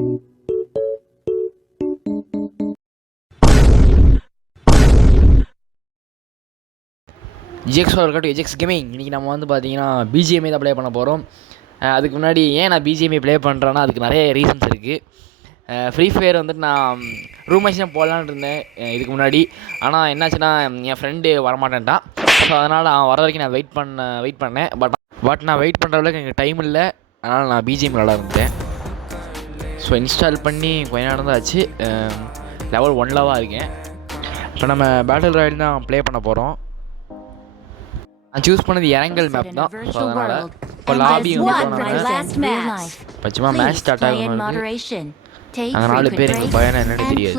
EX welcome to EX gaming. இன்றைக்கி நம்ம வந்து பார்த்தீங்கன்னா பிஜிஎம்ஐ தான் ப்ளே பண்ண போகிறோம். அதுக்கு முன்னாடி ஏன் நான் பிஜிஎம்ஐ ப்ளே பண்ணுறேன்னா அதுக்கு நிறைய ரீசன்ஸ் இருக்குது. ஃப்ரீ ஃபயர் வந்துட்டு நான் ரூம் மேட்ச் தான் போடலான்னு இருந்தேன் இதுக்கு முன்னாடி. ஆனால் என்னாச்சுன்னா என் ஃப்ரெண்டு வரமாட்டேன்ட்டான். ஸோ அதனால் அவன் வர வரைக்கும் நான் வெயிட் பண்ணேன். பட் நான் வெயிட் பண்ணுற அளவுக்கு எனக்கு டைம் இல்லை. அதனால் நான் பிஜிஎம் விளாட இருந்தேன். ஸோ இன்ஸ்டால் பண்ணி கொஞ்ச நேரம் தான் ஆச்சு. லெவல் 1 இருக்கேன். இப்போ நம்ம பேட்டில் ராயல் தான் ப்ளே பண்ண போகிறோம். நான் சூஸ் பண்ணது இறங்கல் மேப் தான். ஸோ அதனால் இப்போ லாபி பச்சமா மேட்ச் ஸ்டார்ட் ஆகும். அங்கே 4 பேர் எங்களுக்கு பயம் என்னன்னு தெரியாது.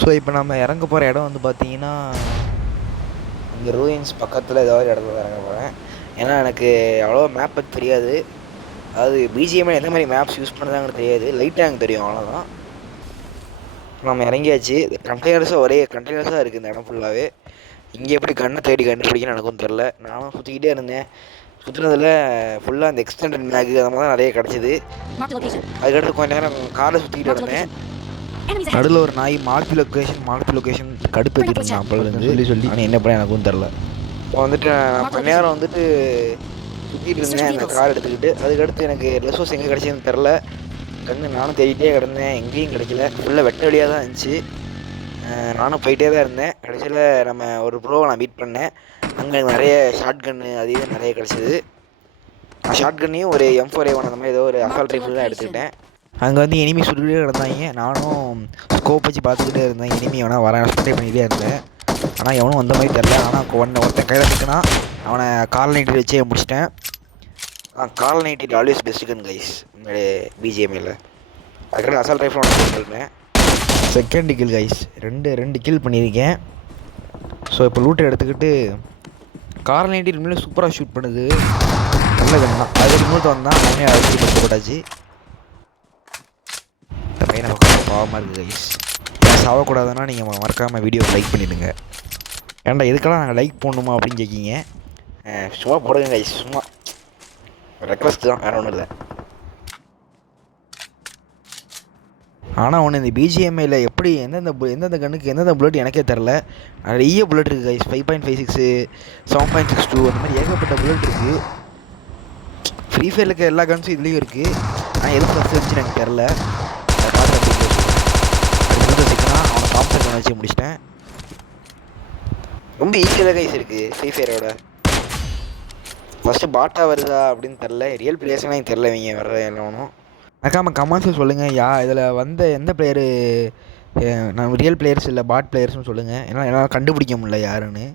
ஸோ இப்போ நம்ம இறங்க போகிற இடம் வந்து பார்த்தீங்கன்னா இங்கே ரூயின்ஸ் பக்கத்தில் ஏதாவது இடத்துல இறங்க போகிறேன். ஏன்னா எனக்கு அவ்வளோ மேப் பற்றி தெரியாது. அதாவது பிஜிஎம்ஐ எந்த மாதிரி மேப்ஸ் யூஸ் பண்ணுறதாங்கன்னு தெரியாது. லைட்டாக எனக்கு தெரியும், அவ்வளோதான். நம்ம இறங்கியாச்சு. ஒரே கண்டெய்னர்ஸாக இருக்குது இந்த இடம் ஃபுல்லாகவே. இங்கே எப்படி கண்ணை தேடி கண்டுபிடிக்கணும்னு எனக்கும் தெரில. நானும் சுற்றிக்கிட்டே இருந்தேன். சுற்றுனதில் ஃபுல்லாக அந்த எக்ஸ்டெண்டட் மேக் அந்த மாதிரி தான் நிறைய கிடச்சிது. அதுக்கடுத்து கொஞ்சம் நேரம் காரில் சுற்றிக்கிட்டு இருந்தேன். நடுவில் ஒரு நாய் மார்க் லொக்கேஷன் கடுப்பு எடுத்துருந்தேன் அப்போலேருந்து சொல்லி ஆனால் என்ன பண்ண எனக்கும் தெரில. இப்போ வந்துட்டு நான் கொஞ்ச நேரம் வந்துட்டு சுற்றிட்டு இருந்தேன் அந்த கார் எடுத்துக்கிட்டு. அதுக்கடுத்து எனக்கு ரெசோர்ஸ் எங்கே கிடச்சிதுன்னு தெரில. நானும் தேடிட்டே கிடந்தேன், எங்கேயும் கிடைக்கல. ஃபுல்லாக வெட்ட வழியாக தான் இருந்துச்சு. நானும் போயிட்டே தான் இருந்தேன். கடைசியில் நம்ம ஒரு ப்ரோவை நான் மீட் பண்ணேன். அங்கே நிறைய ஷார்ட் கன்னு அது இது நிறைய கிடச்சிது. ஷார்ட் கன்னையும் ஒரு M4A1 அந்த மாதிரி ஏதோ ஒரு அசால்ட் ரைஃபிள் தான் எடுத்துக்கிட்டேன். அங்கே வந்து எனிமி சுட்டுக்கிட்டே கிடந்தாங்க. நானும் ஸ்கோப் வச்சு பார்த்துக்கிட்டே இருந்தேன். எனிமி எவனா வர ஸ்ப்ரே பண்ணிக்கிட்டே இருந்தேன். ஆனால் எவனும் வந்த மாதிரி தெரில. ஆனால் ஒருத்தன் கையில் இருக்குன்னா அவனை கால் நைட்டு வச்சே முடிச்சிட்டேன். கால் நைட்டு ஆல்வேஸ் பெஸ்ட் கன் கைஸ் முன்னாடி பிஜிஎம்ஐயில். அதுக்கப்புறம் அசால்ட் ரைஃபிள் ஒன்று சொல்லிருந்தேன். செகண்ட் கில் கைஸ், ரெண்டு கில் பண்ணியிருக்கேன். ஸோ இப்போ லூட்டை எடுத்துக்கிட்டு கால் நைட்டு உண்மையிலே சூப்பராக ஷூட் பண்ணுது. நல்ல கன் தான். அது இன்னொருத்த வந்தான், அவனே அழைச்சி பட்டு போட்டாச்சு. இந்த பையனை பக்கம் பாவமாக இருக்குது கைஸ். சாவக்கூடாதுன்னா நீங்கள் மறக்காமல் வீடியோ லைக் பண்ணிடுங்க. ஏன்டா எதுக்கெல்லாம் நாங்கள் லைக் போடணுமா அப்படின்னு கேட்கிங்க. சும்மா போடுங்க கைஸ், சும்மா ரெக்வஸ்ட் தான், வேறு ஒன்றும் இல்லை. ஆனால் ஒன்று இந்த பிஜிஎம்ஐயில் எப்படி எந்தெந்த கண்ணுக்கு எந்தெந்த புல்லட் எனக்கே தெரில. நிறைய புல்லட் இருக்குது கைஸ். 5.56 7.62 அந்த மாதிரி ஏகப்பட்ட புல்லட் இருக்குது. ஃப்ரீ ஃபயரில் இருக்க எல்லா கன்ஸும் இதுலேயும் இருக்குது. ஆனால் எதுவும் ஃபஸ்ட் வச்சு எனக்கு தெரில. அவனை தாம்சன் கன் வச்சு முடிச்சிட்டேன். ரொம்ப ஈஸியாக கைஸ் இருக்குது ஃப்ரீ ஃபயரோட. ஃபஸ்ட்டு பாட்டா வருதா அப்படின்னு தெரில. ரியல் பிளேயர்ஸ்லாம் எனக்கு தெரில. இவங்க வர்ற எல்லாம் மறக்காமல் கமெண்ட்ஸில் சொல்லுங்கள். இதில் வந்த எந்த பிளேயரு நம்ம ரியல் பிளேயர்ஸ் இல்லை பாட் பிளேயர்ஸ்னு சொல்லுங்கள். ஏன்னா என்னால் கண்டுபிடிக்க முடியல யாருன்னு.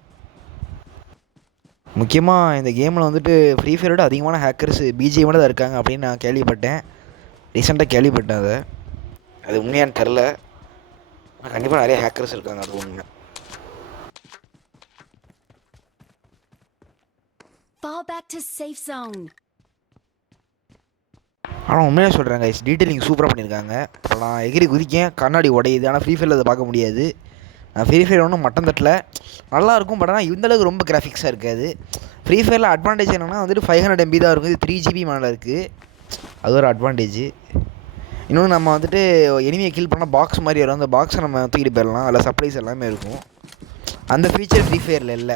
முக்கியமாக இந்த கேமில் வந்துட்டு ஃப்ரீ ஃபயரோட அதிகமான ஹேக்கர்ஸ் பிஜிஎம்மோட தான் இருக்காங்க அப்படின்னு நான் கேள்விப்பட்டேன். ரீசெண்டாக கேள்விப்பட்டேன். அது உண்மையானு தெரில. கண்டிப்பாக நிறைய ஹேக்கர்ஸ் இருக்காங்க, அது உண்மை. ஆனால் உண்மையாக சொல்கிறேன் கைஸ், டீட்டெயிலிங் சூப்பராக பண்ணியிருக்காங்க. இப்போ நான் எகிரி குதிக்கேன், கண்ணாடி உடையுது. ஆனால் ஃப்ரீ ஃபயரில் அதை பார்க்க முடியாது. நான் ஃப்ரீ ஃபயர் ஒன்றும் மட்டம் தட்டில் நல்லாயிருக்கும். பட் ஆனால் இந்தளவுக்கு ரொம்ப கிராஃபிக்ஸாக இருக்காது. ஃப்ரீ ஃபயரில் அட்வான்டேஜ் என்னென்னா வந்துட்டு 500 MB தான் இருக்கும். இது 3 GB மேலே இருக்குது. அது ஒரு அட்வான்டேஜ். இன்னொன்று நம்ம வந்துட்டு எனிமியை கில் பண்ணால் பாக்ஸ் மாதிரி வரும். அந்த பாக்ஸை நம்ம தூக்கிட்டு போயிடலாம். அதில் சப்ளைஸ் எல்லாமே இருக்கும். அந்த ஃபீச்சர் ஃப்ரீ ஃபயரில் இல்லை.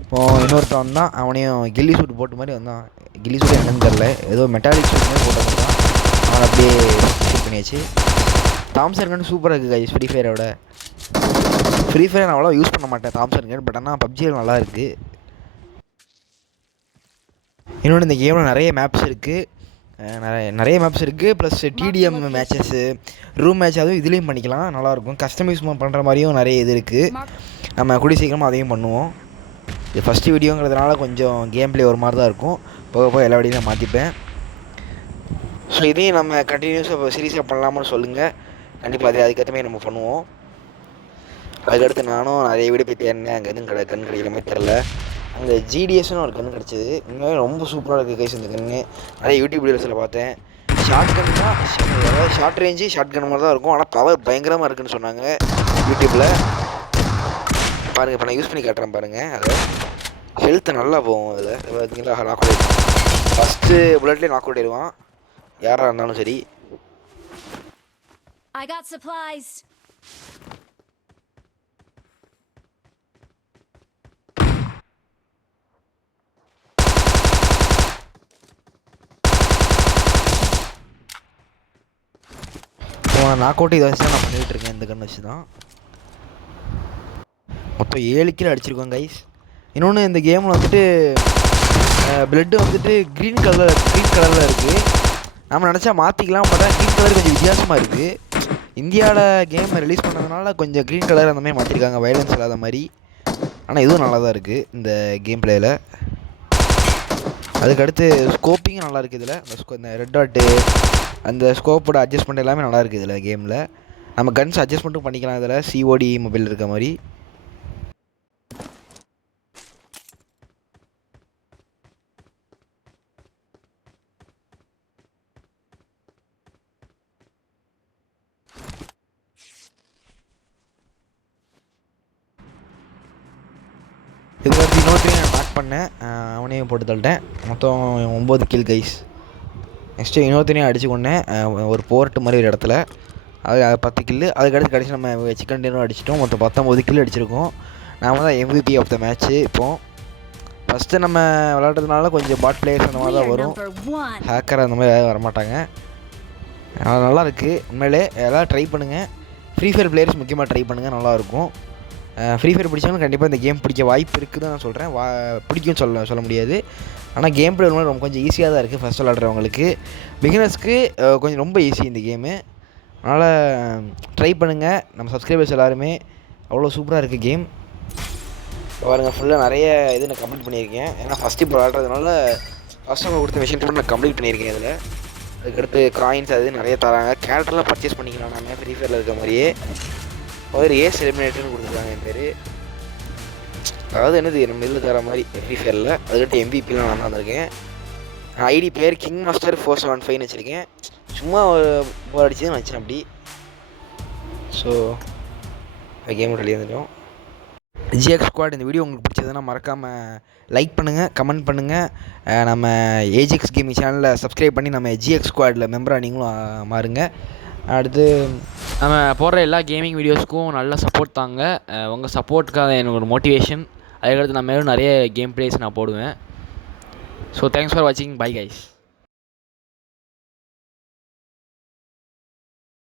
இப்போது இன்னொருத்தன் வந்தான், அவனையும் கில்லி சூட் போட்டு மாதிரி வந்தான். கில்லி சூட் என்னன்னு தெரில, ஏதோ மெட்டாலிக் சூட் மாதிரி போட்டதான். அவனை அப்படியே ஷூட் பண்ணியாச்சு. தாம்சன் கன் சூப்பராக இருக்குது கைஸ் ஃப்ரீ ஃபயரோட. ஃப்ரீ ஃபயர் நான் அவ்வளோ யூஸ் பண்ண மாட்டேன் தாம்சன் கன். பட் ஆனால் பப்ஜியில் நல்லா இருக்குது. இன்னொன்று இந்த கேமில் நிறைய மேப்ஸ் இருக்குது. நிறைய மேப்ஸ் இருக்குது. Plus TDM matches, room match அதுவும் இதுலேயும் பண்ணிக்கலாம். நல்லாயிருக்கும். கஸ்டமைஸ் பண்ணுற மாதிரியும் நிறைய இது இருக்குது. நம்ம கூடிய சீக்கிரமாக அதையும் பண்ணுவோம். இது ஃபஸ்ட்டு வீடியோங்கிறதுனால கொஞ்சம் கேம் பிளே ஒரு மாதிரி தான் இருக்கும். போக எல்லா வீடியோவும் நான் மாற்றிப்பேன். ஸோ இதையும் நம்ம கண்டினியூஸாக சீரியஸாக பண்ணலாம்னு சொல்லுங்கள். கண்டிப்பாக அதுக்கேற்ற மாதிரி நம்ம பண்ணுவோம். அதுக்கடுத்து நானும் நிறைய வீடியோ போய் தேடினேன். அங்கே எதுவும் கண் கிடைக்கிற மாதிரி தெரில. அங்கே ஜிடிஎஸ்னு ஒரு கன்று கிடச்சிது. உண்மையாக ரொம்ப சூப்பராக இருக்குது கைஸ் இந்த கன்று. நிறைய யூடியூப் வீடியோஸில் பார்த்தேன். ஷார்ட் கன் தான், அதாவது ஷார்ட் ரேஞ்சு ஷார்ட் கன் மாதிரி தான் இருக்கும். ஆனால் பவர் பயங்கரமாக இருக்குதுன்னு சொன்னாங்க யூடியூப்பில். பாருங்கள், இப்போ நான் யூஸ் பண்ணி காட்டுறேன் பாருங்கள். அது ஹெல்த்து நல்லா போகும். அதில் பார்த்தீங்களா, நாக் அவுட் ஃபஸ்ட்டு புல்லட்லேயே நாக் அவுட் ஆயிடுவான் யாராக இருந்தாலும் சரி. I got supplies. Knock out இதை வச்சு தான் நான் பண்ணிகிட்டு இருக்கேன். இந்த கன் வச்சு தான் மொத்தம் 7 கிலோ அடிச்சிருக்கோம் கைஸ். இன்னொன்று இந்த கேமில் வந்துட்டு பிளட்டு வந்துட்டு க்ரீன் கலரில் இருக்குது. நம்ம நினச்சா மாற்றிக்கலாம். பார்த்தா க்ரீன் கலர் கொஞ்சம் வித்தியாசமாக இருக்குது. இந்தியாவில் கேம் ரிலீஸ் பண்ணதுனால கொஞ்சம் க்ரீன் கலர் அந்த மாதிரி மாற்றிருக்காங்க, வயலன்ஸ் இல்லாத மாதிரி. ஆனால் இதுவும் நல்லா தான் இருக்குது இந்த கேம் பிளேயில். அதுக்கடுத்து ஸ்கோப்பிங்கும் நல்லா இருக்குது இதில். இந்த ரெட் டாட்டு அந்த ஸ்கோப்போட அட்ஜஸ்ட்மெண்ட் எல்லாமே நல்லா இருக்குது இதில் கேமில். நம்ம கன்ஸ் அட்ஜஸ்ட்மெண்ட்டும் பண்ணிக்கலாம் இதில், COD மொபைல் இருக்க மாதிரி. இதுக்கு இன்னொருத்தையும் நான் மேக் பண்ணேன், அவனையும் போட்டு தள்ளிட்டேன். மொத்தம் 9 கில் கைஸ். நெக்ஸ்ட்டு இன்னொருத்தனையும் அடிச்சு கொண்டேன் ஒரு போர்ட்டு மாதிரி ஒரு இடத்துல. அது 10 கில்லு. அதுக்கடுத்து கடைசி நம்ம சிக்கன் டின்னரும் அடிச்சிட்டோம். மொத்தம் 19 கில் அடிச்சிருக்கோம். நாம் தான் MVP ஆஃப் த மேட்ச்சு. இப்போது ஃபஸ்ட்டு நம்ம விளாட்றதுனால கொஞ்சம் பாட் பிளேயர்ஸ் அந்த மாதிரி தான் வரும், ஹேக்கர் அந்த மாதிரி யாரும் வரமாட்டாங்க. நல்லா இருக்குது உண்மையிலே. எல்லாம் ட்ரை பண்ணுங்கள். ஃப்ரீ ஃபயர் பிளேயர்ஸ் முக்கியமாக ட்ரை பண்ணுங்கள், நல்லாயிருக்கும். ஃப்ரீ ஃபயர் பிடிச்சவங்க கண்டிப்பாக இந்த கேம் பிடிக்க வாய்ப்பு இருக்குது தான் நான் சொல்கிறேன். பிடிக்கும் சொல்ல முடியாது. ஆனால் கேம் பிளே ரொம்ப கொஞ்சம் ஈஸியாக தான் இருக்குது ஃபஸ்ட் விளாட்றவங்களுக்கு. பிகினர்ஸ்க்கு கொஞ்சம் ரொம்ப ஈஸி இந்த கேமு. அதனால் ட்ரை பண்ணுங்கள். நம்ம சப்ஸ்கிரைபர்ஸ் எல்லாருமே அவ்வளோ சூப்பராக இருக்குது கேம். பாருங்கள், ஃபுல்லாக நிறைய இது நான் கம்ப்ளீட் பண்ணியிருக்கேன். ஏன்னா ஃபஸ்ட்டு இப்போ விளாட்றதுனால ஃபஸ்ட் அவங்க கொடுத்த மிஷின் கூட நான் கம்ப்ளீட் பண்ணியிருக்கேன் இதில். அதுக்கடுத்து காயின்ஸ் அது நிறைய தராங்க. கேரக்டர்லாம் பர்ச்சேஸ் பண்ணிக்கலாம் நாங்கள் ஃப்ரீ ஃபயரில் இருக்க மாதிரியே. ஒரு ஏஸ் எலிமினேட்டர்னு கொடுத்துருக்காங்க என் பேர். அதாவது என்னது நம்ம இதில் தர மாதிரி ஃப்ரீ ஃபயரில். அதுக்கிட்ட MVP நான் வந்திருக்கேன். ஐடி பேர் கிங் மாஸ்டர் 475 வச்சுருக்கேன். சும்மா போர் அடிச்சு வச்சேன் அப்படி. ஸோ கேம் ரெடி வந்துட்டோம். GX ஸ்குவாட் இந்த வீடியோ உங்களுக்கு பிடிச்சதுன்னா மறக்காமல் லைக் பண்ணுங்கள், கமெண்ட் பண்ணுங்கள். நம்ம AGX கேமிங் சேனலில் சப்ஸ்கிரைப் பண்ணி நம்ம GX ஸ்குவாடில் மெம்பராக நீங்களும் மாறுங்க. அடுத்து நம்ம போடுற எல்லா கேமிங் வீடியோஸ்க்கும் நல்ல சப்போர்ட் தாங்க. உங்கள் சப்போர்ட்டுக்காக எனக்கு ஒரு மோட்டிவேஷன். அதுக்கடுத்து நான் மேலும் நிறைய கேம் பிளேஸ் நான் போடுவேன். ஸோ தேங்க்ஸ் ஃபார் வாட்சிங். Bye guys.